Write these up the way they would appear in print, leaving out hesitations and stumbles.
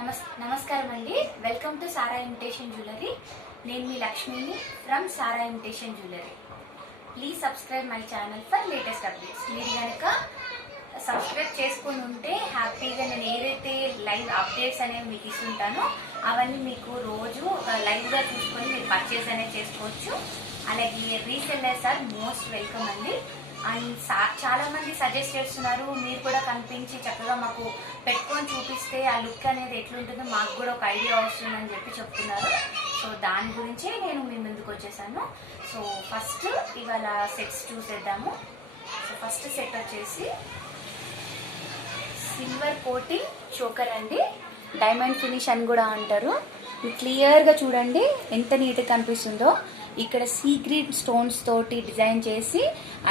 నమస్కారం అండి. Welcome to Sara imitation jewellery. నేను మీ లక్ష్మిని from Sara imitation jewellery. Please subscribe my channel for latest updates. మీరు కనుక సబ్స్క్రైబ్ చేసుకొని ఉంటే హ్యాపీగా నేను ఏదైతే లైవ్ అప్డేట్స్ అనేవి మీకు ఇస్తుంటానో అవన్నీ మీకు రోజు లైవ్గా చూసుకొని మీరు పర్చేస్ అనేది చేసుకోవచ్చు. అలాగే రీసెల్లర్స్ ఆర్ మోస్ట్ వెల్కమ్ అండి. అండ్ చాలా మంది సజెస్ట్ చేస్తున్నారు, మీరు కూడా కనిపించి చక్కగా మాకు పెట్టుకొని చూపిస్తే ఆ లుక్ అనేది ఎట్లుంటుందో మాకు కూడా ఒక ఐడియా వస్తుందని చెప్పి చెప్తున్నారు. సో దాని గురించే నేను మీ ముందుకు వచ్చేసాను. సో ఫస్ట్ ఇవాళ సెట్స్ చూసేద్దాము. సో ఫస్ట్ సెట్ వచ్చేసి సిల్వర్ కోటింగ్ చోకర్ అండి, డైమండ్ ఫినిష్ అని కూడా అంటారు. క్లియర్గా చూడండి ఎంత నీట్గా కనిపిస్తుందో. ఇక్కడ సీక్రెట్ స్టోన్స్ తోటి డిజైన్ చేసి,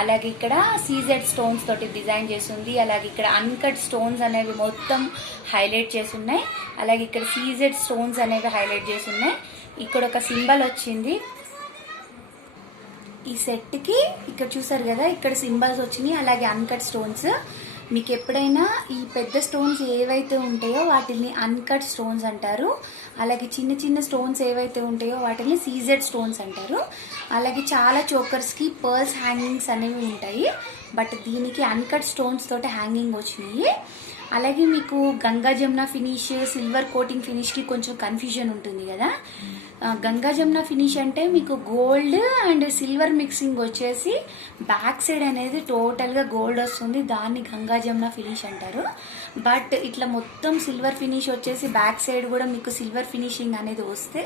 అలాగే ఇక్కడ సీజెడ్ స్టోన్స్ తోటి డిజైన్ చేసింది. అలాగే ఇక్కడ అన్కట్ స్టోన్స్ అనేవి మొత్తం హైలైట్ చేసి ఉన్నాయి. అలాగే ఇక్కడ సీజెడ్ స్టోన్స్ అనేవి హైలైట్ చేసి ఉన్నాయి. ఇక్కడ ఒక సింబల్ వచ్చింది ఈ సెట్కి. ఇక్కడ చూసారు కదా, ఇక్కడ సింబల్స్ వచ్చినాయి. అలాగే అన్కట్ స్టోన్స్. మీకు ఎప్పుడైనా ఈ పెద్ద స్టోన్స్ ఏవైతే ఉంటాయో వాటిని అన్కట్ స్టోన్స్ అంటారు. అలాగే చిన్న చిన్న స్టోన్స్ ఏవైతే ఉంటాయో వాటిని సీజెడ్ స్టోన్స్ అంటారు. అలాగే చాలా చోకర్స్కి పర్ల్స్ హ్యాంగింగ్స్ అనేవి ఉంటాయి, బట్ దీనికి అన్కట్ స్టోన్స్ తోటి హ్యాంగింగ్ వచ్చినాయి. అలాగే మీకు Ganga Jamuna finish, silver coating ఫినిష్కి కొంచెం కన్ఫ్యూజన్ ఉంటుంది కదా. గంగా జమున ఫినిష్ అంటే మీకు గోల్డ్ అండ్ సిల్వర్ మిక్సింగ్ వచ్చేసి బ్యాక్ సైడ్ అనేది టోటల్గా గోల్డ్ వస్తుంది, దాన్ని గంగా జమున ఫినిష్ అంటారు. బట్ ఇట్లా మొత్తం సిల్వర్ ఫినిష్ వచ్చేసి బ్యాక్ సైడ్ కూడా మీకు సిల్వర్ ఫినిషింగ్ అనేది వస్తే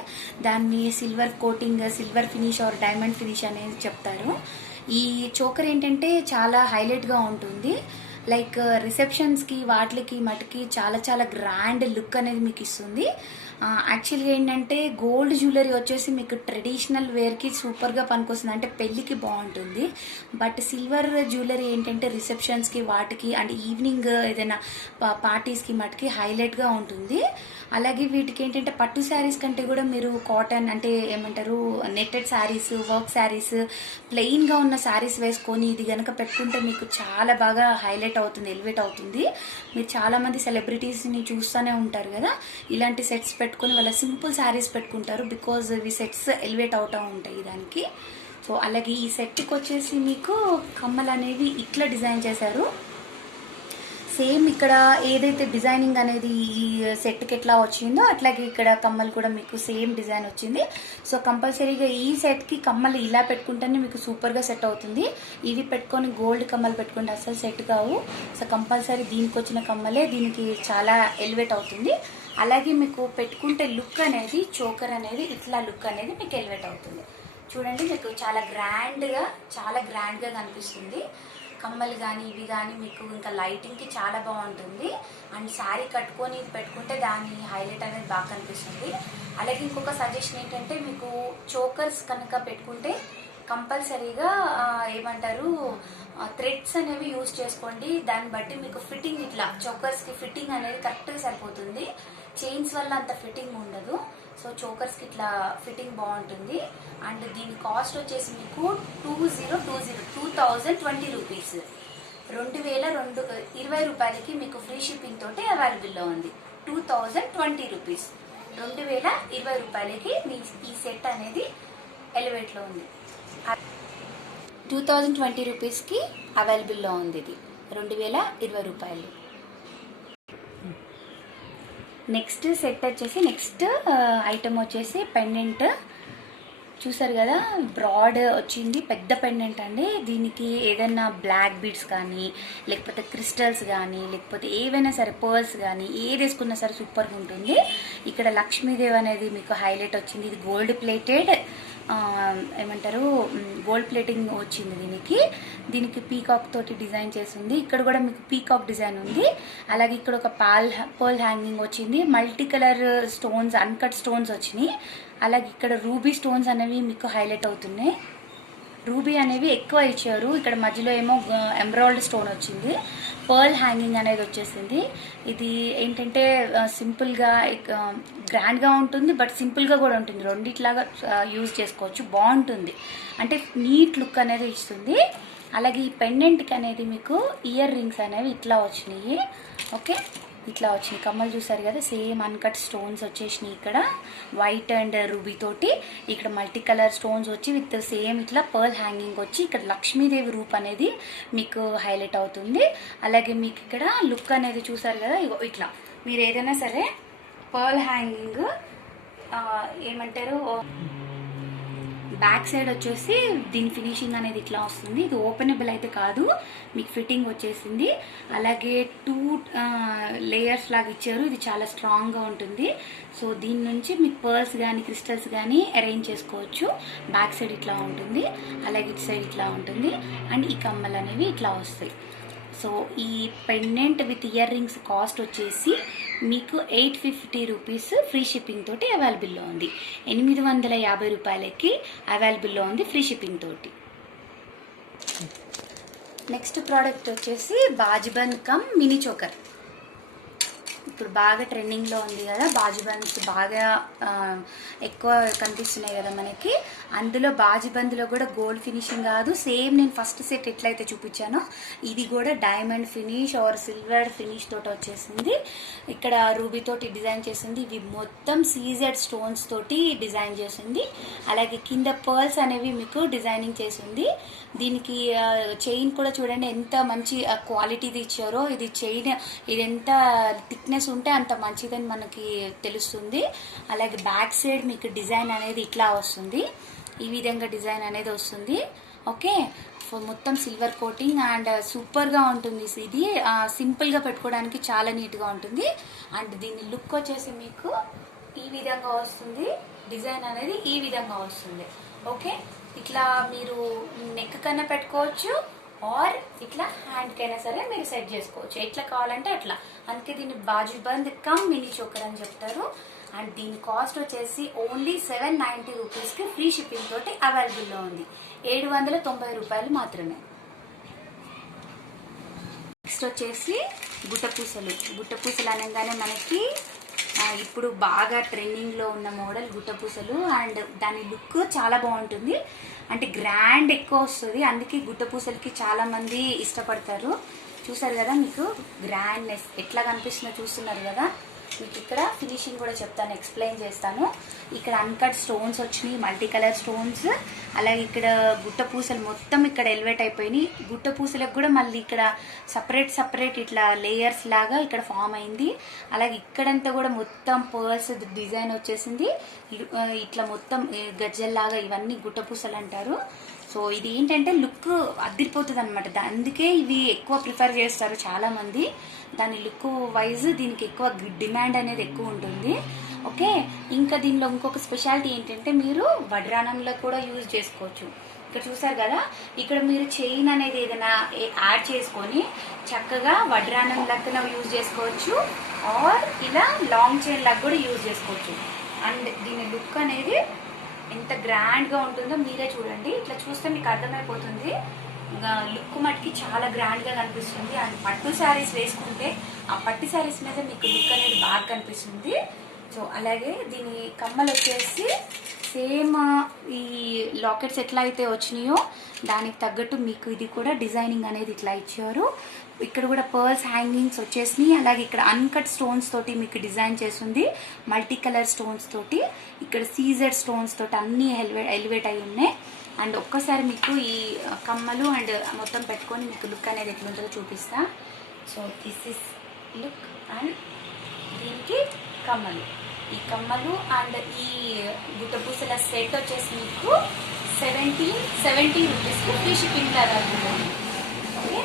దాన్ని silver coating, silver finish or diamond finish అనేది చెప్తారు. ఈ చోకర్ ఏంటంటే చాలా హైలైట్గా ఉంటుంది. లైక్ రిసెప్షన్స్కి వాటికి మటుకి చాలా చాలా గ్రాండ్ లుక్ అనేది మీకు ఇస్తుంది. యాక్చువల్గా ఏంటంటే గోల్డ్ జ్యువెలరీ వచ్చేసి మీకు ట్రెడిషనల్ వేర్కి సూపర్గా పనికొస్తుంది, అంటే పెళ్ళికి బాగుంటుంది. బట్ సిల్వర్ జ్యువెలరీ ఏంటంటే రిసెప్షన్స్కి వాటికి అండ్ ఈవినింగ్ ఏదైనా పార్టీస్కి మటుకి హైలైట్గా ఉంటుంది. అలాగే వీటికి ఏంటంటే పట్టు శారీస్ కంటే కూడా మీరు కాటన్ అంటే ఏమంటారు నెట్టెడ్ శారీస్, వర్క్ శారీస్, ప్లెయిన్గా ఉన్న శారీస్ వేసుకొని ఇది కనుక పెట్టుకుంటే మీకు చాలా బాగా హైలైట్ అవుతుంది, ఎలివేట్ అవుతుంది. మీరు చాలామంది సెలబ్రిటీస్ని చూస్తూనే ఉంటారు కదా, ఇలాంటి సెట్స్ పెట్టుకొని వాళ్ళ సింపుల్ శారీస్ పెట్టుకుంటారు, బికాజ్ ఇవి సెట్స్ ఎలివేట్ అవుతూ ఉంటాయి దానికి. సో అలాగే ఈ సెట్కి వచ్చేసి మీకు కమ్మలు అనేవి ఇట్లా డిజైన్ చేశారు. సేమ్ ఇక్కడ ఏదైతే డిజైనింగ్ అనేది ఈ సెట్కి ఎట్లా వచ్చిందో అట్లాగే ఇక్కడ కమ్మలు కూడా మీకు సేమ్ డిజైన్ వచ్చింది. సో కంపల్సరీగా ఈ సెట్కి కమ్మలు ఇలా పెట్టుకుంటేనే మీకు సూపర్గా సెట్ అవుతుంది. ఇవి పెట్టుకొని గోల్డ్ కమ్మలు పెట్టుకుంటే అసలు సెట్ కావు. సో కంపల్సరీ దీనికి వచ్చిన కమ్మలే దీనికి చాలా ఎలివేట్ అవుతుంది. అలాగే మీకు పెట్టుకుంటే లుక్ అనేది చోకర్ అనేది ఇట్లా లుక్ అనేది మీకు ఎలివేట్ అవుతుంది. చూడండి మీకు చాలా గ్రాండ్గా కనిపిస్తుంది. కమ్మలు కానీ ఇవి కానీ మీకు ఇంకా లైటింగ్కి చాలా బాగుంటుంది. అండ్ శారీ కట్టుకొని ఇది పెట్టుకుంటే దాని హైలైట్ అనేది బాగా కనిపిస్తుంది. అలాగే ఇంకొక సజెషన్ ఏంటంటే మీకు చోకర్స్ కనుక పెట్టుకుంటే కంపల్సరీగా ఏమంటారు థ్రెడ్స్ అనేవి యూజ్ చేసుకోండి. దాన్ని బట్టి మీకు ఫిట్టింగ్ ఇట్లా చోకర్స్కి ఫిట్టింగ్ అనేది కరెక్ట్గా సరిపోతుంది. చైన్స్ వల్ల అంత ఫిట్టింగ్ ఉండదు. సో చోకర్స్కి ఇట్లా ఫిట్టింగ్ బాగుంటుంది. అండ్ దీని కాస్ట్ వచ్చేసి మీకు 2020 రూపీస్, 2020 రూపాయలకి మీకు ఫ్రీ షిప్పింగ్ తోటి అవైలబుల్లో ఉంది. 2020 రూపీస్, 2020 రూపాయలకి మీ ఈ సెట్ అనేది ఎలివేట్లో ఉంది. 2020 రూపీస్కి అవైలబుల్లో ఉంది. ఇది 2020 రూపాయలు. నెక్స్ట్ సెట్ వచ్చేసి నెక్స్ట్ ఐటమ్ వచ్చేసి పెండెంట్. చూసారు కదా, బ్రాడ్ వచ్చింది, పెద్ద పెండెంట్ అండి. దీనికి ఏదైనా బ్లాక్ బీడ్స్ కానీ లేకపోతే క్రిస్టల్స్ కానీ లేకపోతే ఏవైనా సరే పర్ల్స్ కానీ ఏది వేసుకున్నా సరే సూపర్గా ఉంటుంది. ఇక్కడ లక్ష్మీదేవి అనేది మీకు హైలైట్ వచ్చింది. ఇది గోల్డ్ ప్లేటెడ్ ఏమంటారు గోల్డ్ ప్లేటింగ్ వచ్చింది దీనికి పీకాక్ తోటి డిజైన్ చేసింది. ఇక్కడ కూడా మీకు పీకాక్ డిజైన్ ఉంది. అలాగే ఇక్కడ ఒక పర్ల్ హ్యాంగింగ్ వచ్చింది. Multi colour stones, uncut stones వచ్చినాయి. అలాగే ఇక్కడ రూబీ స్టోన్స్ అనేవి మీకు హైలైట్ అవుతున్నాయి. రూబీ అనేవి ఎక్కువ ఇచ్చారు. ఇక్కడ మధ్యలో ఏమో ఎమరాల్డ్ స్టోన్ వచ్చింది. పర్ల్ హ్యాంగింగ్ అనేది వచ్చేసింది. ఇది ఏంటంటే సింపుల్గా గ్రాండ్గా ఉంటుంది, బట్ సింపుల్గా కూడా ఉంటుంది. రెండిట్లాగా యూజ్ చేసుకోవచ్చు, బాగుంటుంది. అంటే నీట్ లుక్ అనేది ఇస్తుంది. అలాగే ఈ పెండెంట్కి అనేది మీకు ఇయర్ రింగ్స్ అనేవి ఇట్లా వచ్చినాయి. ఓకే, ఇట్లా వచ్చినాయి కమ్మలు చూసారు కదా, సేమ్ అన్కట్ స్టోన్స్ వచ్చేసినాయి ఇక్కడ వైట్ అండ్ రూబీ తోటి. ఇక్కడ మల్టీ కలర్ స్టోన్స్ వచ్చి విత్ సేమ్ ఇట్లా పర్ల్ హ్యాంగింగ్ వచ్చి ఇక్కడ లక్ష్మీదేవి రూప్ అనేది మీకు హైలైట్ అవుతుంది. అలాగే మీకు ఇక్కడ లుక్ అనేది చూసారు కదా, ఇగో ఇట్లా మీరు ఏదైనా సరే పర్ల్ హ్యాంగింగ్ ఏమంటారు బ్యాక్ సైడ్ వచ్చేసి దీని ఫినిషింగ్ అనేది ఇట్లా వస్తుంది. ఇది ఓపెనబుల్ అయితే కాదు, మీకు ఫిట్టింగ్ వచ్చేసింది. అలాగే 2 లేయర్స్ లాగా ఇచ్చారు, ఇది చాలా స్ట్రాంగ్గా ఉంటుంది. సో దీని నుంచి మీకు పర్ల్స్ కానీ క్రిస్టల్స్ కానీ అరేంజ్ చేసుకోవచ్చు. బ్యాక్ సైడ్ ఇట్లా ఉంటుంది, అలాగే ఇటు సైడ్ ఇట్లా ఉంటుంది, అండ్ ఈ కమ్మలు అనేవి ఇట్లా వస్తాయి. సో ఈ pendant with ear rings cost వచ్చేసి మీకు 850 రూపీస్ ఫ్రీ షిప్పింగ్ తోటి అవైలబుల్లో ఉంది. 850 రూపాయలకి అవైలబుల్లో ఉంది ఫ్రీ షిప్పింగ్ తోటి. నెక్స్ట్ ప్రోడక్ట్ వచ్చేసి బాజుబంద్ కమ్ మినీ చోకర్. ఇప్పుడు బాగా ట్రెండింగ్లో ఉంది కదా, బాజుబంద్స్ బాగా ఎక్కువ కనిపిస్తున్నాయి కదా మనకి. అందులో బాజుబంద్లో కూడా గోల్డ్ ఫినిషింగ్ కాదు, సేమ్ నేను ఫస్ట్ సెట్ ఎట్లయితే చూపించానో ఇది కూడా diamond finish are silver finish తోటి వచ్చేసింది. ఇక్కడ రూబీ తోటి డిజైన్ చేసింది, ఇవి మొత్తం సీజెడ్ స్టోన్స్ తోటి డిజైన్ చేసింది. అలాగే కింద పర్ల్స్ అనేవి మీకు డిజైనింగ్ చేసింది. దీనికి చైన్ కూడా చూడండి ఎంత మంచి క్వాలిటీది ఇచ్చారో. ఇది చైన్ ఇది ఎంత థిక్నెస్ ఉంటే అంత మంచిదని మనకి తెలుస్తుంది. అలాగే బ్యాక్ సైడ్ మీకు డిజైన్ అనేది ఇట్లా వస్తుంది, ఈ విధంగా డిజైన్ అనేది వస్తుంది. ఓకే, మొత్తం సిల్వర్ కోటింగ్ అండ్ సూపర్గా ఉంటుంది. ఇది సింపుల్గా పెట్టుకోవడానికి చాలా నీట్గా ఉంటుంది. అండ్ దీని లుక్ వచ్చేసి మీకు ఈ విధంగా వస్తుంది, డిజైన్ అనేది ఈ విధంగా వస్తుంది. ఓకే, ఇట్లా మీరు నెక్ కన్నా పెట్టుకోవచ్చు ఆర్ ఇట్లా హ్యాండ్కైనా సరే మీరు సెట్ చేసుకోవచ్చు, ఎట్లా కావాలంటే అట్లా. అందుకే దీన్ని బాజుబంద్ కమ్ మినీ చోకర్ అని చెప్తారు. అండ్ దీని కాస్ట్ వచ్చేసి ఓన్లీ 790 రూపీస్కి ఫ్రీ షిప్పింగ్ తోటి అవైలబుల్లో ఉంది. 790 రూపాయలు మాత్రమే. నెక్స్ట్ వచ్చేసి గుట్టపూసలు. గుట్టపూసలు అనగానే మనకి ఇప్పుడు బాగా ట్రెండింగ్లో ఉన్న మోడల్ గుట్టపూసలు. అండ్ దాని లుక్ చాలా బాగుంటుంది, అంటే గ్రాండ్ ఎక్కువ వస్తుంది. అందుకే గుట్టపూసలకి చాలామంది ఇష్టపడతారు. చూసారు కదా, మీకు గ్రాండ్నెస్ ఎట్లా కనిపిస్తుందో చూస్తున్నారు కదా. మీకు ఇక్కడ ఫినిషింగ్ కూడా చెప్తాను, ఎక్స్ప్లెయిన్ చేస్తాను. ఇక్కడ అన్కట్ స్టోన్స్ వచ్చినాయి, మల్టీ కలర్ స్టోన్స్. అలాగే ఇక్కడ గుట్ట పూసలు మొత్తం ఇక్కడ ఎలివేట్ అయిపోయినాయి. గుట్ట పూసలకు కూడా మళ్ళీ ఇక్కడ సపరేట్ ఇట్లా లేయర్స్ లాగా ఇక్కడ ఫామ్ అయింది. అలాగే ఇక్కడంతా కూడా మొత్తం పర్ల్స్ డిజైన్ వచ్చేసింది. ఇట్లా మొత్తం గజ్జల్లాగా ఇవన్నీ గుట్ట పూసలు అంటారు. సో ఇది ఏంటంటే లుక్ అదిరిపోతుంది అనమాట. అందుకే ఇవి ఎక్కువ ప్రిఫర్ చేస్తారు చాలామంది. దాని లుక్ వైజ్ దీనికి ఎక్కువ డిమాండ్ అనేది ఎక్కువ ఉంటుంది. ఓకే, ఇంకా దీనిలో ఇంకొక స్పెషాలిటీ ఏంటంటే మీరు వడ్రానంలో కూడా యూజ్ చేసుకోవచ్చు. ఇక్కడ చూసారు కదా, ఇక్కడ మీరు చైన్ అనేది ఏదైనా యాడ్ చేసుకొని చక్కగా వడ్రానం లెక్కన యూజ్ చేసుకోవచ్చు ఆర్ ఇలా లాంగ్ చైన్ లాగా కూడా యూజ్ చేసుకోవచ్చు. అండ్ దీని లుక్ అనేది ఎంత గ్రాండ్గా ఉంటుందో మీరే చూడండి. ఇట్లా చూస్తే మీకు అర్థమైపోతుంది. లుక్ మటుకి చాలా గ్రాండ్గా కనిపిస్తుంది. అండ్ పట్టు శారీస్ వేసుకుంటే ఆ పట్టు శారీస్ మీద మీకు లుక్ అనేది బాగా కనిపిస్తుంది. సో అలాగే దీని కమ్మలు వచ్చేసి సేమ్ ఈ లాకెట్స్ ఎట్లా అయితే వచ్చినాయో దానికి తగ్గట్టు మీకు ఇది కూడా డిజైనింగ్ అనేది ఇట్లా ఇచ్చారు. ఇక్కడ కూడా పర్ల్స్ హ్యాంగింగ్స్ వచ్చేసినాయి. అలాగే ఇక్కడ అన్కట్ స్టోన్స్ తోటి మీకు డిజైన్ చేస్తుంది, మల్టీ కలర్ స్టోన్స్ తోటి. ఇక్కడ సీజెడ్ స్టోన్స్ తోటి అన్నీ ఎలివేట్ అయి ఉన్నాయి. అండ్ ఒక్కసారి మీకు ఈ కమ్మలు అండ్ మొత్తం పెట్టుకొని మీకు లుక్ అనేది ఎట్లుంటుందో చూపిస్తా. So this is look. And దీనికి కమ్మలు, ఈ కమ్మలు అండ్ ఈ గుట్టపూసల సెట్ వచ్చేసి మీకు 1770 రూపీస్కి free shipping available. Okay,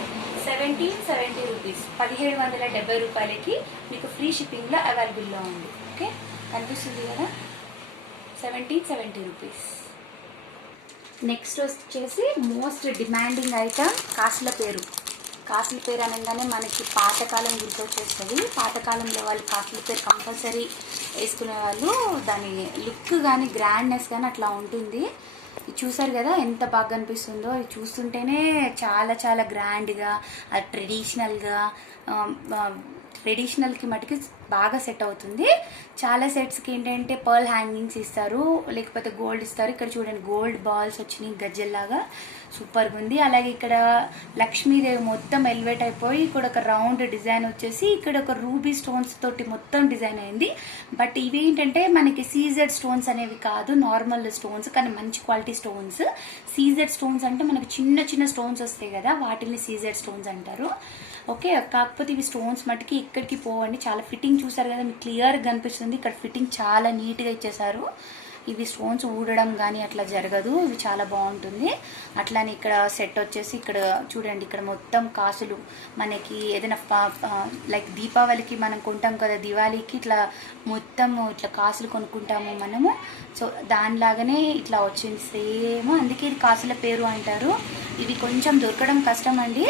1770 rupees, 1770 రూపాయలకి మీకు ఫ్రీ షిప్పింగ్లో అవైలబుల్లో ఉంది. ఓకే, కనిపిస్తుంది కదా, 1770 రూపీస్. నెక్స్ట్ వచ్చేసి మోస్ట్ డిమాండింగ్ ఐటమ్ కాసుల పేరు. కాసుల పేరు అనగానే మనకి పాతకాలం గుర్తొచ్చేస్తుంది. పాతకాలంలో వాళ్ళు కాసుల పేరు కంపల్సరీ వేసుకునే వాళ్ళు. దాని లుక్ కానీ గ్రాండ్నెస్ కానీ అట్లా ఉంటుంది. చూసారు కదా ఎంత బాగా అనిపిస్తుందో. ఇది చూస్తుంటేనే చాలా చాలా గ్రాండ్గా ట్రెడిషనల్గా ట్రెడిషనల్కి మటుకి బాగా సెట్ అవుతుంది. చాలా సెట్స్కి ఏంటంటే పర్ల్ హ్యాంగింగ్స్ ఇస్తారు, లేకపోతే గోల్డ్ ఇస్తారు. ఇక్కడ చూడండి గోల్డ్ బాల్స్ వచ్చినాయి గజ్జల్లాగా, సూపర్గా ఉంది. అలాగే ఇక్కడ లక్ష్మీదేవి మొత్తం ఎలివేట్ అయిపోయి ఇక్కడ ఒక రౌండ్ డిజైన్ వచ్చేసి ఇక్కడ ఒక రూబీ స్టోన్స్ తోటి మొత్తం డిజైన్ అయింది. బట్ ఇవి ఏంటంటే మనకి సీజెడ్ స్టోన్స్ అనేవి కాదు, నార్మల్ స్టోన్స్, కానీ మంచి క్వాలిటీ స్టోన్స్. సీజెడ్ స్టోన్స్ అంటే మనకు చిన్న చిన్న స్టోన్స్ వస్తాయి కదా, వాటిని సీజెడ్ స్టోన్స్ అంటారు. ఓకే, కాకపోతే ఇవి స్టోన్స్ మటుకి ఇక్కడికి పోవండి. చాలా ఫిట్టింగ్ చూసారు కదా, మీకు క్లియర్గా కనిపిస్తుంది. ఇక్కడ ఫిట్టింగ్ చాలా నీట్గా ఇచ్చేసారు. ఇవి స్టోన్స్ ఊడడం కానీ అట్లా జరగదు, ఇవి చాలా బాగుంటుంది. అట్లానే ఇక్కడ సెట్ వచ్చేసి ఇక్కడ చూడండి, ఇక్కడ మొత్తం కాసులు మనకి ఏదైనా లైక్ దీపావళికి మనం కొంటాం కదా, దివాళీకి ఇట్లా మొత్తం ఇట్లా కాసులు కొనుక్కుంటాము మనము. సో దానిలాగానే ఇట్లా వచ్చింది సేమ్, అందుకే ఇది కాసుల పేరు అంటారు. ఇవి కొంచెం దొరకడం కష్టం అండి.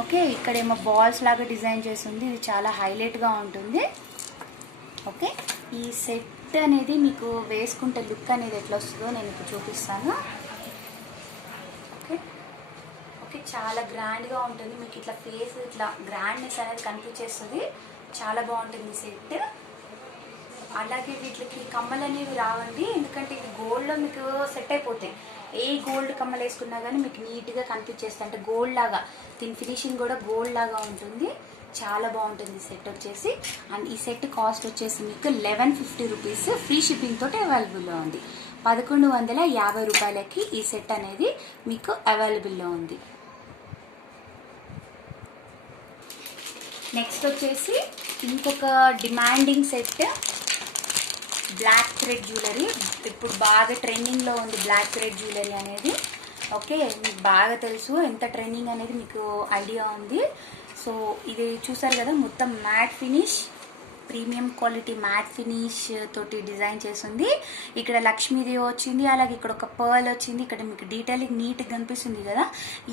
ఓకే, ఇక్కడేమో బాల్స్ లాగా డిజైన్ చేసింది, ఇది చాలా హైలైట్గా ఉంటుంది. ఓకే, ఈ సెట్ అనేది మీకు వేసుకుంటే లుక్ అనేది ఎట్లా వస్తుందో నేను ఇప్పుడు చూపిస్తాను. ఓకే ఓకే, చాలా గ్రాండ్గా ఉంటుంది. మీకు ఇట్లా ఫేస్ ఇట్లా గ్రాండ్నెస్ అనేది కనిపించేస్తుంది, చాలా బాగుంటుంది సెట్. అలాగే వీటికి కమ్మలు అనేవి రావండి, ఎందుకంటే ఇవి గోల్డ్లో మీకు సెట్ అయిపోతాయి. ఏ గోల్డ్ కమ్మలు వేసుకున్నా కానీ మీకు నీట్గా కనిపించేస్తాయి, అంటే గోల్డ్ లాగా. దీని ఫినిషింగ్ కూడా గోల్డ్ లాగా ఉంటుంది, చాలా బాగుంటుంది సెట్ వచ్చేసి. అండ్ ఈ సెట్ కాస్ట్ వచ్చేసి మీకు 1150 రూపీస్, ఫ్రీ షిప్పింగ్ తోటి అవైలబుల్లో ఉంది. 1150 రూపాయలకి ఈ సెట్ అనేది మీకు అవైలబుల్లో ఉంది. నెక్స్ట్ వచ్చేసి ఇంకొక demanding set, black thread jewellery. ఇప్పుడు బాగా ట్రెండింగ్లో ఉంది బ్లాక్ థ్రెడ్ జ్యువెలరీ అనేది. ఓకే, మీకు బాగా తెలుసు ఎంత ట్రెండింగ్ అనేది, మీకు ఐడియా ఉంది. సో ఇది చూసారు కదా, మొత్తం matte finish, premium quality matte finish తోటి డిజైన్ చేసింది. ఇక్కడ లక్ష్మీదేవి వచ్చింది, అలాగే ఇక్కడ ఒక పర్ల్ వచ్చింది. ఇక్కడ మీకు డీటెయిలింగ్ నీట్గా కనిపిస్తుంది కదా,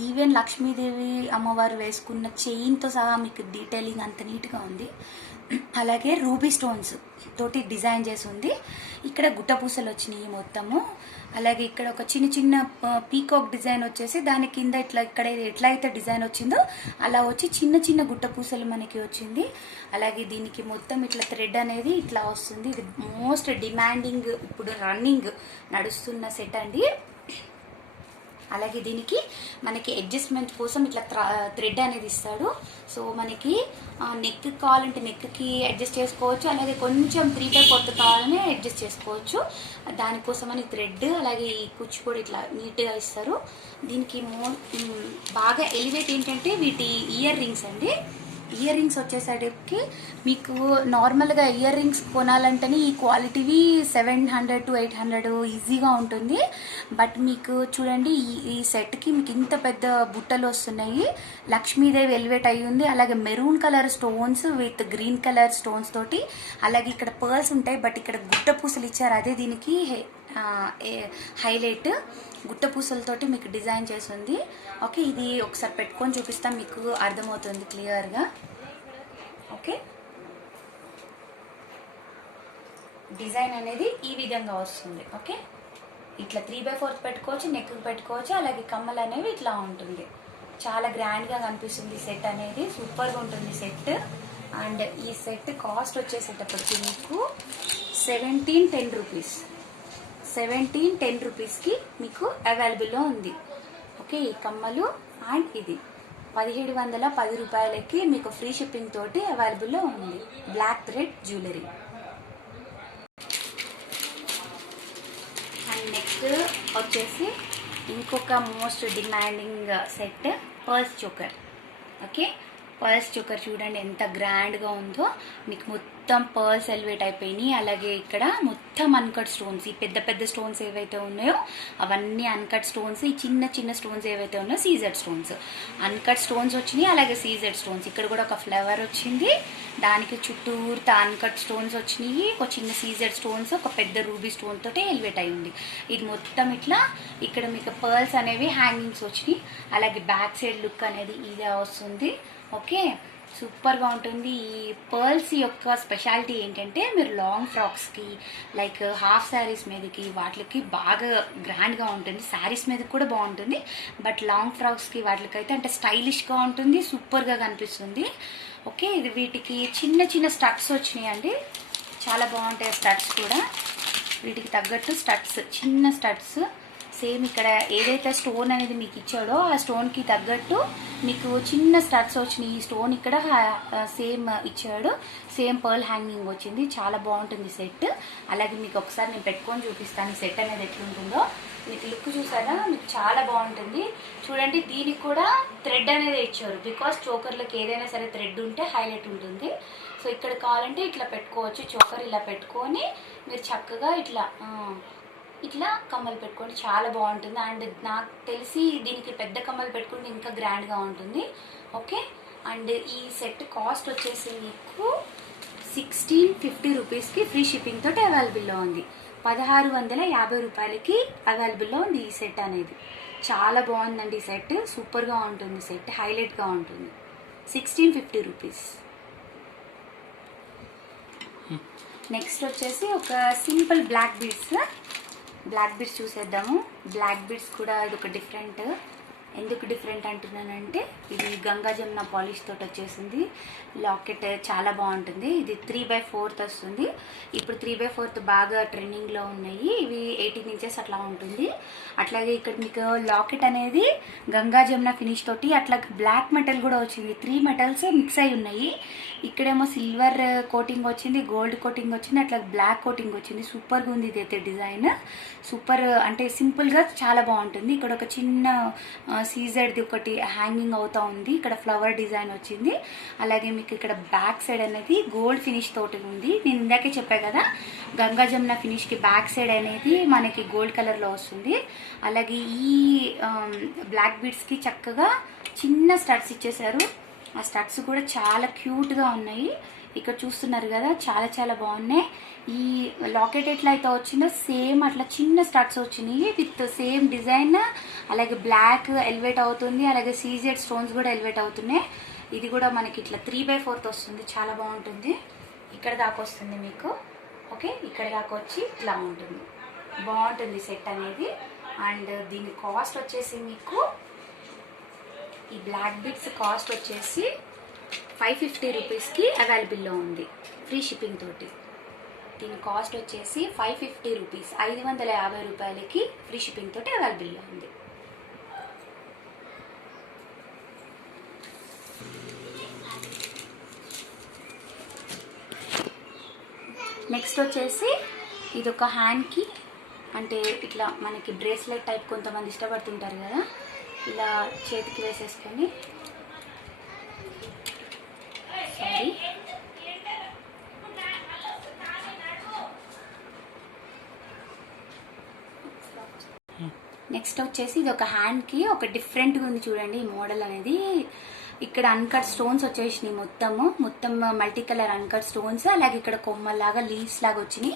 ఈవెన్ లక్ష్మీదేవి అమ్మవారు వేసుకున్న చైన్తో సహా మీకు డీటెయిలింగ్ అంత నీట్గా ఉంది. అలాగే రూబీ స్టోన్స్ తోటి డిజైన్ చేసి ఉంది. ఇక్కడ గుట్టపూసలు వచ్చినాయి మొత్తము. అలాగే ఇక్కడ ఒక చిన్న చిన్న పీకాక్ డిజైన్ వచ్చేసి దాని కింద ఇట్లా ఇక్కడ ఎట్లా అయితే డిజైన్ వచ్చిందో అలా వచ్చి చిన్న చిన్న గుట్టపూసలు మనకి వచ్చింది. అలాగే దీనికి మొత్తం ఇట్లా థ్రెడ్ అనేది ఇట్లా వస్తుంది. ఇది మోస్ట్ డిమాండింగ్, ఇప్పుడు రన్నింగ్ నడుస్తున్న సెట్ అండి. అలాగే దీనికి మనకి అడ్జస్ట్మెంట్ కోసం ఇట్లా థ్రెడ్ అనేది ఇస్తాడు. సో మనకి నెక్ కావాలంటే నెక్కి అడ్జస్ట్ చేసుకోవచ్చు, అలాగే కొంచెం 3/4 కావాలని అడ్జస్ట్ చేసుకోవచ్చు. దానికోసమని థ్రెడ్, అలాగే ఈ కుచ్చు కూడా ఇట్లా నీట్గా ఇస్తారు. దీనికి బాగా ఎలివేట్ ఏంటంటే వీటి ఇయర్ రింగ్స్ అండి. ఇయర్ రింగ్స్ వచ్చేసరికి మీకు నార్మల్గా ఇయర్ రింగ్స్ కొనాలంటేనే ఈ క్వాలిటీవి 700 to 800 ఈజీగా ఉంటుంది. బట్ మీకు చూడండి ఈ సెట్కి మీకు ఇంత పెద్ద బుట్టలు వస్తున్నాయి. లక్ష్మీదేవి ఎలివేట్ అయ్యి ఉంది, అలాగే maroon colour stones with green colour stones తోటి, అలాగే ఇక్కడ పర్ల్స్ ఉంటాయి. బట్ ఇక్కడ గుట్ట పూసలు ఇచ్చారు, అదే దీనికి హైలైట్. గుట్ట పూసలతోటి మీకు డిజైన్ చేసింది. ఓకే, ఇది ఒకసారి పెట్టుకొని చూపిస్తాం, మీకు అర్థమవుతుంది క్లియర్గా. ఓకే, డిజైన్ అనేది ఈ విధంగా వస్తుంది. ఓకే, ఇట్లా 3/4 పెట్టుకోవచ్చు, నెక్ పెట్టుకోవచ్చు, అలాగే కమ్మలు అనేవి ఇట్లా ఉంటుంది. చాలా గ్రాండ్గా కనిపిస్తుంది సెట్ అనేది, సూపర్గా ఉంటుంది సెట్. అండ్ ఈ సెట్ కాస్ట్ వచ్చేసేటప్పటికి మీకు 1710 రూపీస్, 1710 రూపీస్కి మీకు అవైలబుల్లో ఉంది. ఓకే, ఈ కమ్మలు అండ్ ఇది 1710 రూపాయలకి మీకు ఫ్రీ షిప్పింగ్ తోటి అవైలబుల్లో ఉంది black thread jewellery. And next వచ్చేసి ఇంకొక most demanding set, pearls choker. Okay, pearls choker చూడండి ఎంత గ్రాండ్గా ఉందో, మీకు మొత్తం పర్ల్స్ ఎలివేట్ అయిపోయినాయి. అలాగే ఇక్కడ మొత్తం అన్కట్ స్టోన్స్, ఈ పెద్ద పెద్ద స్టోన్స్ ఏవైతే ఉన్నాయో అవన్నీ అన్కట్ స్టోన్స్, ఈ చిన్న చిన్న స్టోన్స్ ఏవైతే ఉన్నాయో సీజెడ్ స్టోన్స్. అన్కట్ స్టోన్స్ వచ్చినాయి, అలాగే సీజెడ్ స్టోన్స్. ఇక్కడ కూడా ఒక ఫ్లవర్ వచ్చింది, దానికి చుట్టూరుతా అన్కట్ స్టోన్స్ వచ్చినాయి, ఒక చిన్న సీజెడ్ స్టోన్స్, ఒక పెద్ద రూబీ స్టోన్ తోటి ఎలివేట్ అయ్యింది. ఇది మొత్తం ఇట్లా ఇక్కడ మీకు పర్ల్స్ అనేవి హ్యాంగింగ్స్ వచ్చినాయి. అలాగే బ్యాక్ సైడ్ లుక్ అనేది ఇదే వస్తుంది. ఓకే, సూపర్గా ఉంటుంది. ఈ పర్ల్స్ యొక్క స్పెషాలిటీ ఏంటంటే మీరు లాంగ్ ఫ్రాక్స్కి, లైక్ హాఫ్ శారీస్ మీదకి, వాటికి బాగా గ్రాండ్గా ఉంటుంది. శారీస్ మీద కూడా బాగుంటుంది, బట్ లాంగ్ ఫ్రాక్స్కి వాటికైతే అంటే స్టైలిష్గా ఉంటుంది, సూపర్గా కనిపిస్తుంది. ఓకే, ఇది వీటికి చిన్న చిన్న స్టడ్స్ వచ్చినాయండి, చాలా బాగుంటాయి స్టడ్స్ కూడా. వీటికి తగ్గట్టు స్టడ్స్, చిన్న స్టడ్స్ సేమ్ ఇక్కడ ఏదైతే స్టోన్ అనేది మీకు ఇచ్చాడో ఆ స్టోన్కి తగ్గట్టు మీకు చిన్న స్టడ్స్ వచ్చినాయి. ఈ స్టోన్ ఇక్కడ సేమ్ ఇచ్చాడు, సేమ్ పర్ల్ హ్యాంగింగ్ వచ్చింది, చాలా బాగుంటుంది సెట్. అలాగే మీకు ఒకసారి నేను పెట్టుకొని చూపిస్తాను ఈ సెట్ అనేది ఎట్లుంటుందో. మీకు లుక్ చూసారా, మీకు చాలా బాగుంటుంది చూడండి. దీనికి కూడా థ్రెడ్ అనేది ఇచ్చారు, బికాస్ చోకర్లకు ఏదైనా సరే థ్రెడ్ ఉంటే హైలైట్ ఉంటుంది. సో ఇక్కడ కావాలంటే ఇట్లా పెట్టుకోవచ్చు, చోకర్ ఇలా పెట్టుకొని మీరు చక్కగా ఇట్లా కమ్మలు పెట్టుకోండి, చాలా బాగుంటుంది. అండ్ నాకు తెలిసి దీనికి పెద్ద కమ్మలు పెట్టుకుంటే ఇంకా గ్రాండ్గా ఉంటుంది. ఓకే, అండ్ ఈ సెట్ కాస్ట్ వచ్చేసి మీకు 1650 రూపీస్కి ఫ్రీ షిప్పింగ్ తోటి అవైలబుల్లో ఉంది. 1650 రూపాయలకి అవైలబుల్లో ఉంది ఈ సెట్ అనేది. చాలా బాగుందండి ఈ సెట్, సూపర్గా ఉంటుంది సెట్, హైలైట్గా ఉంటుంది. 1650 రూపీస్. నెక్స్ట్ వచ్చేసి ఒక సింపుల్ బ్లాక్ బీడ్స్ చూసేద్దాము. బ్లాక్ బీడ్స్ కూడా ఇది ఒక డిఫరెంట్. ఎందుకు డిఫరెంట్ అంటున్నానంటే ఇది గంగా జమున పాలిష్ తోటి వచ్చేసింది. లాకెట్ చాలా బాగుంటుంది. ఇది 3/4 వస్తుంది. ఇప్పుడు 3/4 బాగా ట్రెండింగ్లో ఉన్నాయి. ఇవి 18 ఇంచెస్ అట్లా ఉంటుంది. అట్లాగే ఇక్కడ మీకు లాకెట్ అనేది గంగా జమున ఫినిష్ తోటి అట్లా బ్లాక్ మెటల్ కూడా వచ్చింది. 3 మెటల్స్ మిక్స్ అయి ఉన్నాయి. ఇక్కడేమో సిల్వర్ కోటింగ్ వచ్చింది, గోల్డ్ కోటింగ్ వచ్చింది, అట్లా బ్లాక్ కోటింగ్ వచ్చింది. సూపర్గా ఉంది ఇదైతే డిజైన్. సూపర్ అంటే సింపుల్గా చాలా బాగుంటుంది. ఇక్కడ ఒక చిన్న సీజెడ్ది ఒకటి హ్యాంగింగ్ అవుతా ఉంది. ఇక్కడ ఫ్లవర్ డిజైన్ వచ్చింది. అలాగే మీకు ఇక్కడ బ్యాక్ సైడ్ అనేది గోల్డ్ ఫినిష్ తోటి ఉంది. నేను ఇందాకే చెప్పాను కదా, గంగా జమున ఫినిష్కి బ్యాక్ సైడ్ అనేది మనకి గోల్డ్ కలర్లో వస్తుంది. అలాగే ఈ బ్లాక్ బీడ్స్కి చక్కగా చిన్న స్టడ్స్ ఇచ్చేసారు. ఆ స్టడ్స్ కూడా చాలా క్యూట్గా ఉన్నాయి. ఇక్కడ చూస్తున్నారు కదా, చాలా చాలా బాగున్నాయి. ఈ లాకెట్ ఎట్లా అయితే వచ్చిందో సేమ్ అట్లా చిన్న స్టడ్స్ వచ్చినాయి విత్ సేమ్ డిజైన్. అలాగే బ్లాక్ ఎలివేట్ అవుతుంది, అలాగే సీజెడ్ స్టోన్స్ కూడా ఎలివేట్ అవుతున్నాయి. ఇది కూడా మనకి ఇట్లా 3/4 వస్తుంది, చాలా బాగుంటుంది. ఇక్కడ దాకా వస్తుంది మీకు. ఓకే, ఇక్కడ దాకా వచ్చి ఇట్లా ఉంటుంది, బాగుంటుంది సెట్ అనేది. అండ్ దీని కాస్ట్ వచ్చేసి మీకు ఈ బ్లాక్ బీడ్స్ కాస్ట్ వచ్చేసి 550 రూపీస్కి అవైలబుల్లో ఉంది ఫ్రీ షిప్పింగ్ తోటి. దీని కాస్ట్ వచ్చేసి 550 రూపీస్, 550 రూపాయలకి ఫ్రీ షిప్పింగ్ తోటి అవైలబుల్లో ఉంది. నెక్స్ట్ వచ్చేసి ఇది ఒక హ్యాండ్కి, అంటే ఇట్లా మనకి బ్రేస్లెట్ టైప్ కొంతమంది ఇష్టపడుతుంటారు కదా, ఇలా చేతికి వేసేసుకొని నెక్స్ట్ వచ్చేసి ఇది ఒక హ్యాండ్కి ఒక డిఫరెంట్గా ఉంది చూడండి ఈ మోడల్ అనేది. ఇక్కడ అన్కట్ స్టోన్స్ వచ్చేసినాయి, మొత్తం మల్టీ కలర్ అన్కట్ స్టోన్స్. అలాగే ఇక్కడ కొమ్మలాగా లీవ్స్ లాగా వచ్చినాయి.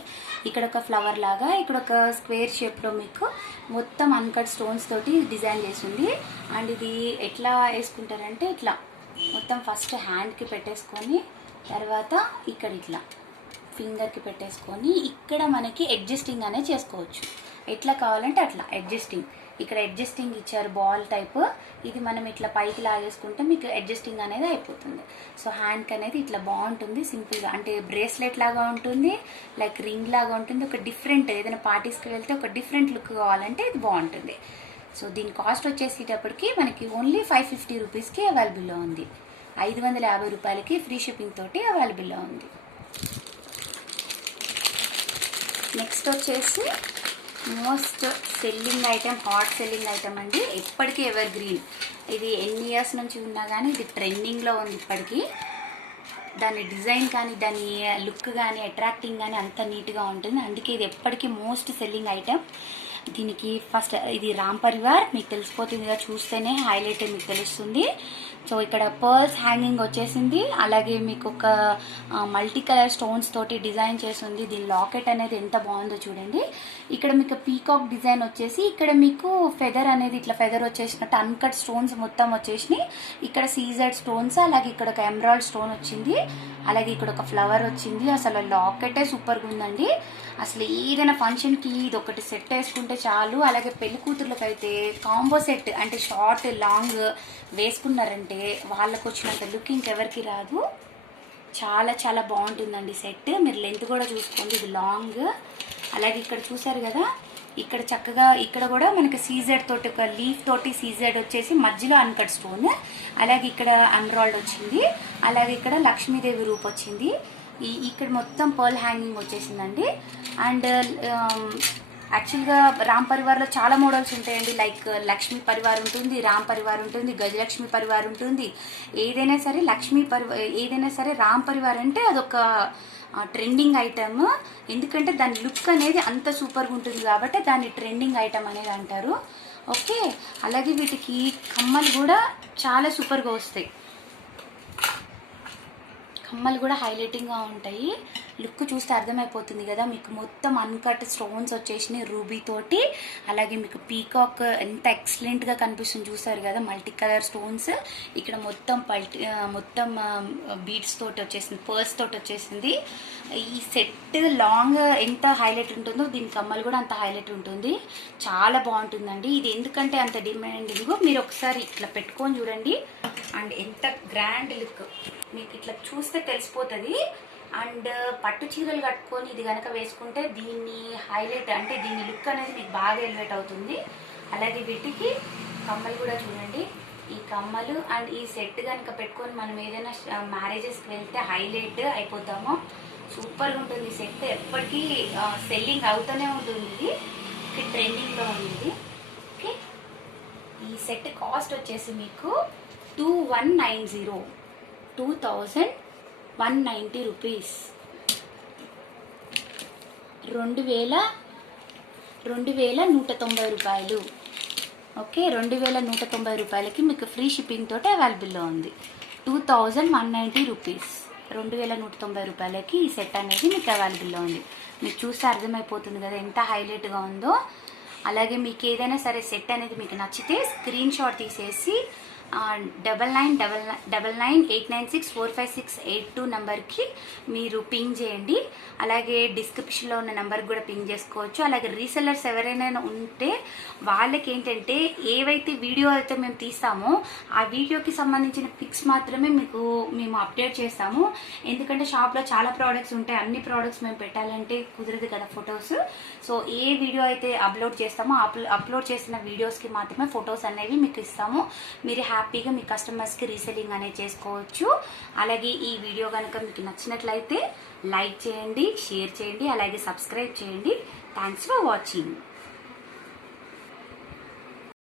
ఇక్కడ ఒక ఫ్లవర్ లాగా, ఇక్కడ ఒక స్క్వేర్ షేప్లో మీకు మొత్తం అన్కట్ స్టోన్స్ తోటి డిజైన్ చేసింది. అండ్ ఇది ఎట్లా వేసుకుంటారంటే ఇట్లా మొత్తం ఫస్ట్ హ్యాండ్కి పెట్టేసుకొని తర్వాత ఇక్కడ ఇట్లా ఫింగర్కి పెట్టేసుకొని ఇక్కడ మనకి అడ్జస్టింగ్ అనేది చేసుకోవచ్చు. ఎట్లా కావాలంటే అట్లా అడ్జస్టింగ్. ఇక్కడ అడ్జస్టింగ్ ఇచ్చారు బాల్ టైప్. ఇది మనం ఇట్లా పైకి లాగేసుకుంటే మీకు అడ్జస్టింగ్ అనేది అయిపోతుంది. సో హ్యాండ్కి అనేది ఇట్లా బాగుంటుంది సింపుల్గా, అంటే బ్రేస్లెట్ లాగా ఉంటుంది, లైక్ రింగ్ లాగా ఉంటుంది. ఒక డిఫరెంట్ ఏదైనా పార్టీస్కి వెళ్తే ఒక డిఫరెంట్ లుక్ కావాలంటే ఇది బాగుంటుంది. సో దీని కాస్ట్ వచ్చేసేటప్పటికి మనకి ఓన్లీ 550 రూపీస్కి అవైలబుల్లో ఉంది. 550 రూపాయలకి ఫ్రీ షిప్పింగ్ తోటి అవైలబుల్లో ఉంది. నెక్స్ట్ వచ్చేసి most selling item, hot selling item అండి, ఎప్పటికీ ఎవర్ గ్రీన్. ఇది ఎన్ని ఇయర్స్ నుంచి ఉన్నా కానీ ఇది ట్రెండింగ్లో ఉంది ఇప్పటికీ. దాని డిజైన్ కానీ దాని లుక్ కానీ అట్రాక్టింగ్ కానీ అంత నీట్గా ఉంటుంది. అందుకే ఇది ఎప్పటికీ మోస్ట్ సెల్లింగ్ ఐటెం. దీనికి ఫస్ట్ ఇది రామ్ పరివార్ మీకు తెలిసిపోతుంది కదా, చూస్తేనే హైలైట్ మీకు తెలుస్తుంది. సో ఇక్కడ పర్ల్స్ హ్యాంగింగ్ వచ్చేసింది. అలాగే మీకు ఒక మల్టీ కలర్ స్టోన్స్ తోటి డిజైన్ చేసింది. దీని లాకెట్ అనేది ఎంత బాగుందో చూడండి. ఇక్కడ మీకు పీకాక్ డిజైన్ వచ్చేసి ఇక్కడ మీకు ఫెదర్ అనేది ఇట్లా ఫెదర్ వచ్చేసినట్టు అన్కట్ స్టోన్స్ మొత్తం వచ్చేసినాయి. ఇక్కడ సీజెడ్ స్టోన్స్, అలాగే ఇక్కడ ఒక ఎమరాల్డ్ స్టోన్ వచ్చింది, అలాగే ఇక్కడ ఒక ఫ్లవర్ వచ్చింది. అసలు లాకెటే సూపర్గా ఉందండి. అసలు ఏదైనా ఫంక్షన్కి ఇది ఒకటి సెట్ వేసుకుంటే చాలు. అలాగే పెళ్లి కూతుర్లకైతే కాంబో సెట్ అంటే షార్ట్ లాంగ్ వేసుకున్నారంటే వాళ్ళకు వచ్చినంత లుక్ ఇంకెవరికి రాదు. చాలా చాలా బాగుంటుందండి సెట్. మీరు లెంత్ కూడా చూసుకోండి, ఇది లాంగ్. అలాగే ఇక్కడ చూసారు కదా, ఇక్కడ చక్కగా ఇక్కడ కూడా మనకి సీజెడ్ తోటి ఒక లీఫ్ తోటి సీజెడ్ వచ్చేసి మధ్యలో అన్కట్ స్టోన్. అలాగే ఇక్కడ అన్రాల్డ్ వచ్చింది. అలాగే ఇక్కడ లక్ష్మీదేవి రూప్ వచ్చింది. ఇక్కడ మొత్తం పర్ల్ హ్యాంగింగ్ వచ్చేసిందండి. అండ్ యాక్చువల్గా రామ్ పరివార్లో చాలా మోడల్స్ ఉంటాయండి. లైక్ లక్ష్మీ పరివార్ ఉంటుంది, రామ్ పరివార్ ఉంటుంది, గజలక్ష్మి పరివార్ ఉంటుంది. ఏదైనా సరే ఏదైనా సరే రామ్ పరివార్ అంటే అదొక ట్రెండింగ్ ఐటమ్. ఎందుకంటే దాని లుక్ అనేది అంత సూపర్గా ఉంటుంది కాబట్టి దాన్ని ట్రెండింగ్ ఐటమ్ అనేది అంటారు. ఓకే, అలాగే వీటికి కమ్మలు కూడా చాలా సూపర్గా వస్తాయి. కమ్మలు కూడా హైలైటింగ్గా ఉంటాయి. లుక్ చూస్తే అర్థమైపోతుంది కదా మీకు. మొత్తం అన్కట్ స్టోన్స్ వచ్చేసినాయి రూబీ తోటి. అలాగే మీకు పీకాక్ ఎంత ఎక్సలెంట్గా కనిపిస్తుంది చూసారు కదా, మల్టీ కలర్ స్టోన్స్. ఇక్కడ మొత్తం బీడ్స్ తోటి వచ్చేసింది, పర్ల్స్ తోటి వచ్చేసింది. ఈ సెట్ లాంగ్ ఎంత హైలైట్ ఉంటుందో దీని కమ్మలు కూడా అంత హైలైట్ ఉంటుంది. చాలా బాగుంటుందండి ఇది. ఎందుకంటే అంత డిమాండింగ్. మీరు ఒకసారి ఇట్లా పెట్టుకొని చూడండి అండ్ ఎంత గ్రాండ్ లుక్ మీకు ఇట్లా చూస్తే తెలిసిపోతుంది. అండ్ పట్టు చీరలు కట్టుకొని ఇది కనుక వేసుకుంటే దీన్ని హైలైట్ అంటే దీని లుక్ అనేది మీకు బాగా ఎలివేట్ అవుతుంది. అలాగే వీటికి కమ్మలు కూడా చూడండి, ఈ కమ్మలు అండ్ ఈ సెట్ కనుక పెట్టుకొని మనం ఏదైనా మ్యారేజెస్కి వెళ్తే హైలైట్ అయిపోతాము. సూపర్గా ఉంటుంది ఈ సెట్. ఎప్పటికీ సెల్లింగ్ అవుతూనే ఉంటుంది. ఇది ట్రెండింగ్లో ఉంది. ఓకే, ఈ సెట్ కాస్ట్ వచ్చేసి మీకు 2190 రూపీస్, 2190 రూపాయలు. ఓకే, 2190 రూపాయలకి మీకు ఫ్రీ షిప్పింగ్ తోటి అవైలబుల్లో ఉంది. 2190 రూపీస్, 2190 రూపాయలకి ఈ సెట్ అనేది మీకు అవైలబుల్లో ఉంది. మీకు చూస్తే అర్థమైపోతుంది కదా ఎంత హైలైట్గా ఉందో. అలాగే మీకు ఏదైనా సరే సెట్ అనేది మీకు నచ్చితే స్క్రీన్ షాట్ తీసేసి 999989645682 నెంబర్కి మీరు పింగ్ చేయండి. అలాగే డిస్క్రిప్షన్లో ఉన్న నెంబర్కి కూడా పింగ్ చేసుకోవచ్చు. అలాగే రీసెల్లర్స్ ఎవరైనా ఉంటే వాళ్ళకి ఏంటంటే ఏవైతే వీడియో అయితే మేము తీస్తామో ఆ వీడియోకి సంబంధించిన పిక్స్ మాత్రమే మేము అప్డేట్ చేస్తాము. ఎందుకంటే షాప్లో చాలా ప్రోడక్ట్స్ ఉంటాయి, అన్ని ప్రోడక్ట్స్ మేము పెట్టాలంటే కుదరదు కదా ఫొటోస్. సో ఏ వీడియో అయితే అప్లోడ్ చేస్తామో అప్లోడ్ చేసిన వీడియోస్కి మాత్రమే ఫొటోస్ అనేవి మీకు ఇస్తాము. మీరు హ్యాపీగా మీ కస్టమర్స్కి రీసెల్లింగ్ అనేది చేసుకోవచ్చు. అలాగే ఈ వీడియో కనుక మీకు నచ్చినట్లయితే లైక్ చేయండి, షేర్ చేయండి, అలాగే సబ్స్క్రైబ్ చేయండి. Thanks for watching.